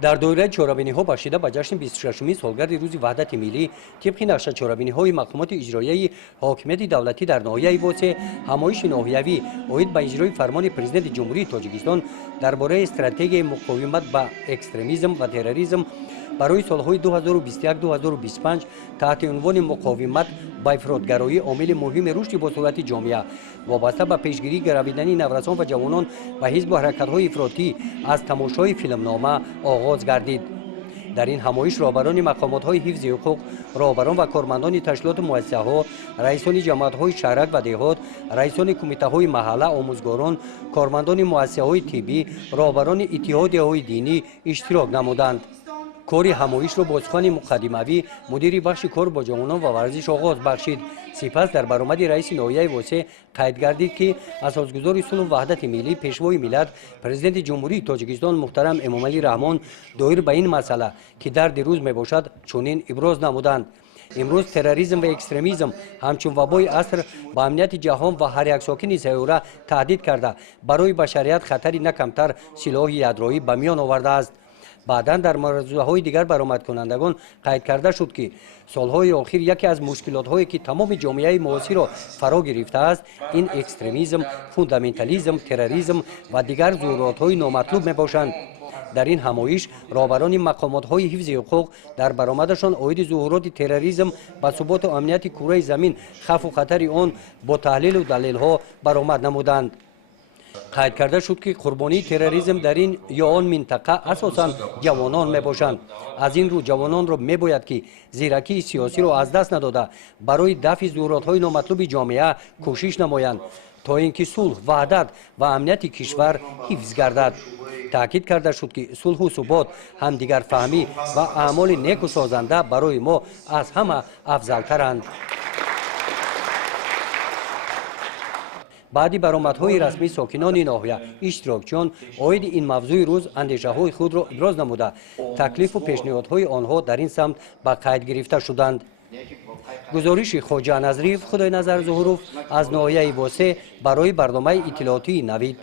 در دوره چهاربینی‌ها بخشیده به جشن 26مین سالگرد روز وحدت ملی طبق نقشه چهاربینی‌های مقامات اجرایی حاکمیت دولتی در ناحیه واسه همایش ناحیوی اوید به اجرای فرمان پرزیدنت جمهوری تاجیکستان درباره استراتژی مقاومت با اکستریمیسم و تروریسم برای سالهای 2021-2025 تحت عنوان مقاومت با افراطگرایی عامل مهم رشد با صورت جامعه وابسته به پیشگیری گرویدن نوسان و جوانان و حزب و حرکت‌های افراطی از تماشای فیلمنامه آغاز گردید. در این همایش رهبران مقامات‌های حفظ حقوق، رهبران و کارمندان تشکیلات مؤسسه‌ها، رئیسان جماعت‌های شهرک و دهات، رئیسان کمیته‌های محله، آموزگاران، کارمندان مؤسسه‌های طبی، رهبران اتحادیه‌های دینی اشتراک نمودند. کاری همایش را با سخن مقدموی مدیر بخش کار با جوانان و ورزش آغاز بخشید. سپس در برآمد رئیس ناحیه واسه قید گردید که اساسگزار صلح و وحدت ملی پیشوای ملت پرزیدنت جمهوری تاجیکستان محترم امامعلی رحمان دایر به این مسئله که درد روز میباشد چنین ابراز نمودند. امروز تروریسم و اکستریمیسم همچون وبای عصر با امنیت جهان و هر یک ساکن سیاره تهدید کرده برای بشریت خطری نه کمتر سلاح یدرایی به میان آورده است. بعدا در موضوعهای دیگر برآمد کنندگان قید کرده شد که سالهای اخیر یکی از مشکلات‌هایی که تمام جامعه معاصر را فرا گرفته است این اکستریمیسم، فوندامنتالیسم، تروریسم و دیگر ظهورات‌های نامطلوب میباشند. در این همایش رهبران مقامات‌های حفظ حقوق در برآمدشان عاید ظهورات تروریسم و ثبات و امنیت کره زمین خوف و خطر آن با تحلیل و دلیل‌ها برآمد نمودند. قید کرده شد که قربانی تروریسم در این یا آن منطقه اساساً جوانان میباشند. از این رو جوانان را میباید که زیرکی سیاسی را از دست نداده برای دفع ظهورات‌های نامطلوب جامعه کوشش نمایند تا اینکه صلح، وحدت و امنیت کشور حفظ گردد. تاکید کرده شد که صلح و ثبات همدیگر فهمی و اعمال نیک و سازنده برای ما از همه افضل‌ترند. بعدی برآمدهای رسمی ساکنان ناحیه اشتراکچیان عاید این موضوع روز اندیشه‌های خود را ابراز نموده تکلیف و پیشنهادهای آنها در این سمت به قید گرفته شدند. گزارش خواجه نظریف خدای نظر ظهوروف از ناحیه واسه برای برنامه اطلاعاتی نوید.